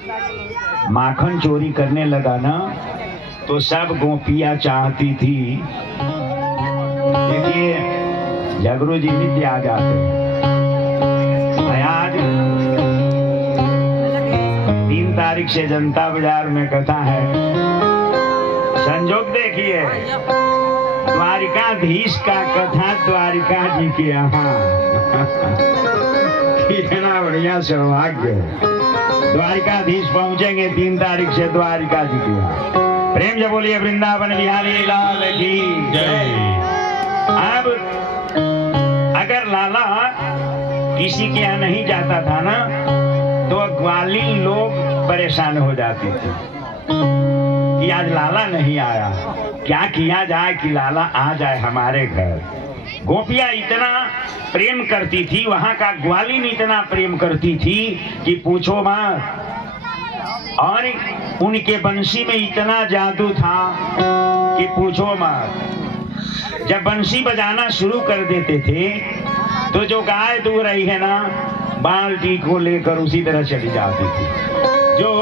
माखन चोरी करने लगा ना तो सब गोपियां चाहती थी। देखिए झगड़ू जी नित्य आ जाते हैं। आज 3 तारीख से जनता बाजार में कथा है। संजोग देखिए, द्वारिकाधीश का कथा द्वारिका जी के यहाँ। कितना बढ़िया सौभाग्य है। द्वारिकाधीश पहुंचेंगे 3 तारीख से द्वारिका जी के यहाँ। प्रेम से बोलिए वृंदावन बिहारी लाल की जय। अब अगर लाला किसी के यहाँ नहीं जाता था ना तो ग्वालिन लोग परेशान हो जाते थे कि आज लाला नहीं आया, क्या किया जाए कि लाला आ जाए हमारे घर। गोपियां इतना प्रेम करती थी, वहां का ग्वालिन इतना प्रेम करती थी कि पूछो मत। और उनके बंसी में इतना जादू था कि पूछो मत। जब बंसी बजाना शुरू कर देते थे तो जो गाय दूह रही है ना बाल्टी को लेकर उसी तरह चली जाती थी। जो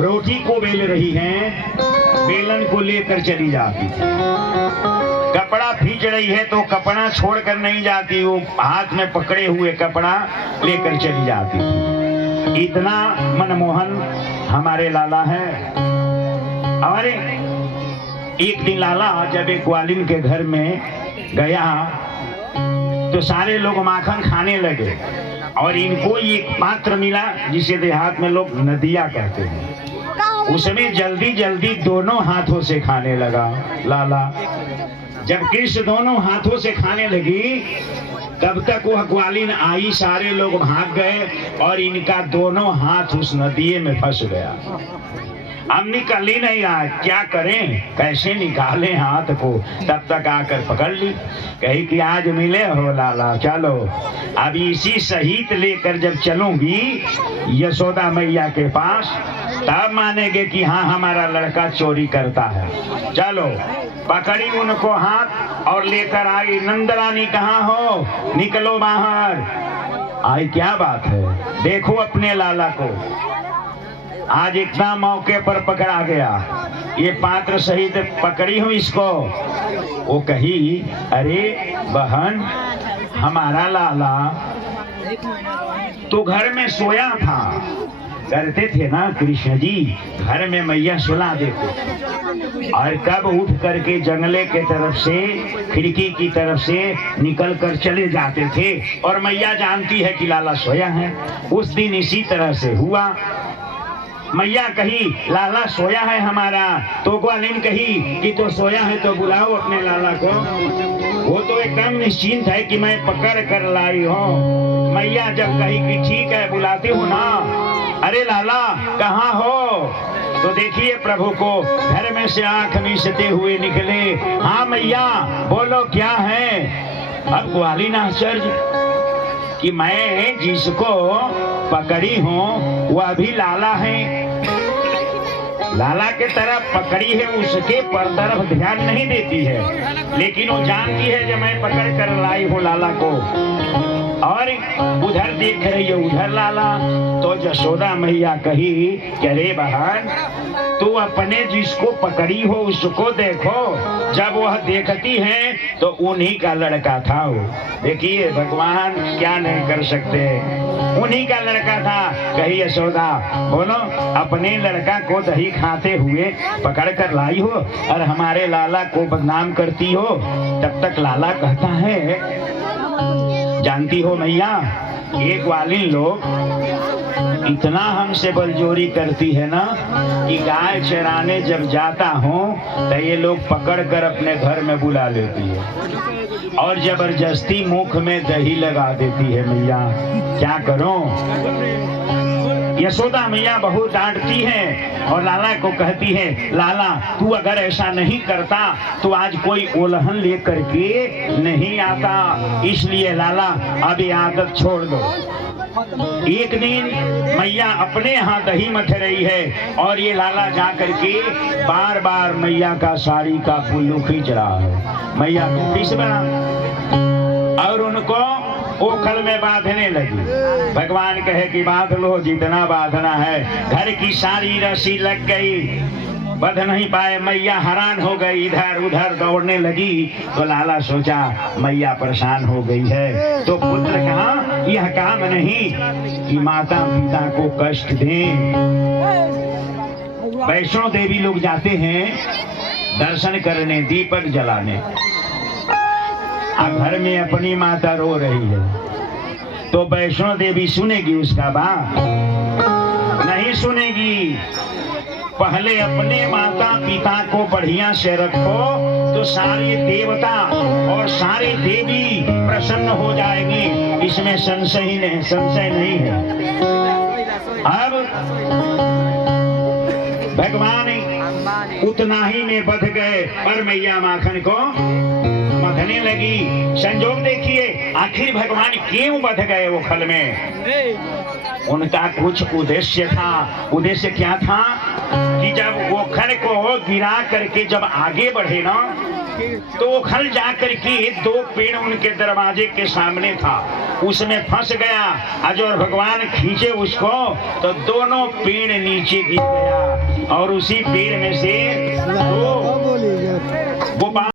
रोटी को बेल रही है बेलन को लेकर चली जाती थी। कपड़ा खींच रही है तो कपड़ा छोड़कर नहीं जाती, वो हाथ में पकड़े हुए कपड़ा लेकर चली जाती थी। इतना मनमोहन हमारे लाला है। और एक दिन लाला जब एक ग्वालिन के घर में गया तो सारे लोग माखन खाने लगे और इनको एक पात्र मिला जिसे देहात में लोग नदिया कहते हैं। उसमें जल्दी जल्दी दोनों हाथों से खाने लगा लाला। जब कृष्ण दोनों हाथों से खाने लगी तब तक वह ग्वालिन आई, सारे लोग भाग गए और इनका दोनों हाथ उस नदिये में फंस गया। हम निकल ही नहीं रहा, क्या करें, कैसे निकालें हाथ को। तब तक आकर पकड़ ली, कही कि आज मिले हो लाला, चलो अब इसी सहित लेकर जब चलूंगी यशोदा मैया के पास तब मानेंगे कि हाँ हमारा लड़का चोरी करता है। चलो पकड़ी उनको हाथ और लेकर आई। नंदरानी कहाँ हो, निकलो बाहर। आई क्या बात है, देखो अपने लाला को, आज इतना मौके पर पकड़ा गया, ये पात्र सहित पकड़ी हूँ इसको। वो कही अरे बहन हमारा लाला तो घर में सोया था। करते थे ना कृष्ण जी, घर में मैया सुला देते और कब उठ करके जंगले के तरफ से खिड़की की तरफ से निकल कर चले जाते थे और मैया जानती है कि लाला सोया है। उस दिन इसी तरह से हुआ। मैया कही लाला सोया है हमारा, तो ग्वालिन कही कि तो सोया है तो बुलाओ अपने लाला को। वो तो एकदम निश्चिंत है कि मैं पकड़ कर लाई हूँ। मैया जब कही कि ठीक है बुलाती हूँ ना, अरे लाला कहाँ हो, तो देखिए प्रभु को घर में से आंख मीचते हुए निकले। हाँ मैया बोलो क्या है। अब ग्वालिन आश्चर्य कि मैं जिसको पकड़ी हूँ वह भी लाला है। लाला के तरफ पकड़ी है, उसके पर तरफ ध्यान नहीं देती है, लेकिन वो जानती है जब मैं पकड़ कर लाई हूँ लाला को। और उधर देख रही है उधर लाला। तो यशोदा मैया कही कि अरे बहन तू अपने जिसको पकड़ी हो उसको देखो। जब वह देखती है तो उन्हीं का लड़का था वो। देखिए भगवान क्या नहीं कर सकते, उन्हीं का लड़का था। कही यशोदा बोलो अपने लड़का को दही खाते हुए पकड़ कर लाई हो और हमारे लाला को बदनाम करती हो। तब तक लाला कहता है जानती हो मैया ये ग्वालिन लोग इतना हमसे बलजोरी करती है ना कि गाय चराने जब जाता हूँ तो ये लोग पकड़ कर अपने घर में बुला लेती है और जबरदस्ती मुख में दही लगा देती है। मैया क्या करूं। यशोदा मैया बहुत डांटती है और लाला को कहती है लाला तू अगर ऐसा नहीं करता तो आज कोई उल्हन लेकर के नहीं आता, इसलिए लाला अब ये आदत छोड़ दो। एक दिन मैया अपने यहाँ दही मथ रही है और ये लाला जा करके बार बार मैया का साड़ी का पुल्लू खींच रहा है। मैया को पीस बना और उनको ओखल में बांधने लगी। भगवान कहे कि बांध लो जितना बांधना है। घर की सारी रस्सी लग गई, बंध नहीं पाए। मैया हैरान हो गई, इधर उधर दौड़ने लगी। तो लाला सोचा मैया परेशान हो गई है, तो पुत्र कहा यह काम नहीं कि माता पिता को कष्ट दें। वैष्णो देवी लोग जाते हैं दर्शन करने, दीपक जलाने, घर में अपनी माता रो रही है, तो वैष्णो देवी सुनेगी उसका बात? नहीं सुनेगी। पहले अपने माता पिता को बढ़िया से रखो तो सारे देवता और सारे देवी प्रसन्न हो जाएंगे, इसमें संशय नहीं है। अब भगवान उतना ही में बध गए और मैया माखन को मथने लगी। संजोग देखिए आखिर भगवान क्यों बध गए वो खल में? उनका कुछ उद्देश्य था। उद्देश्य क्या था कि जब वो खल को गिरा करके जब आगे बढ़े ना, तो वो खल जाकर के 2 पेड़ उनके दरवाजे के सामने था, उसमें फंस गया। आज और भगवान खींचे उसको तो दोनों पेड़ नीचे गिर गया और उसी पेड़ में से वो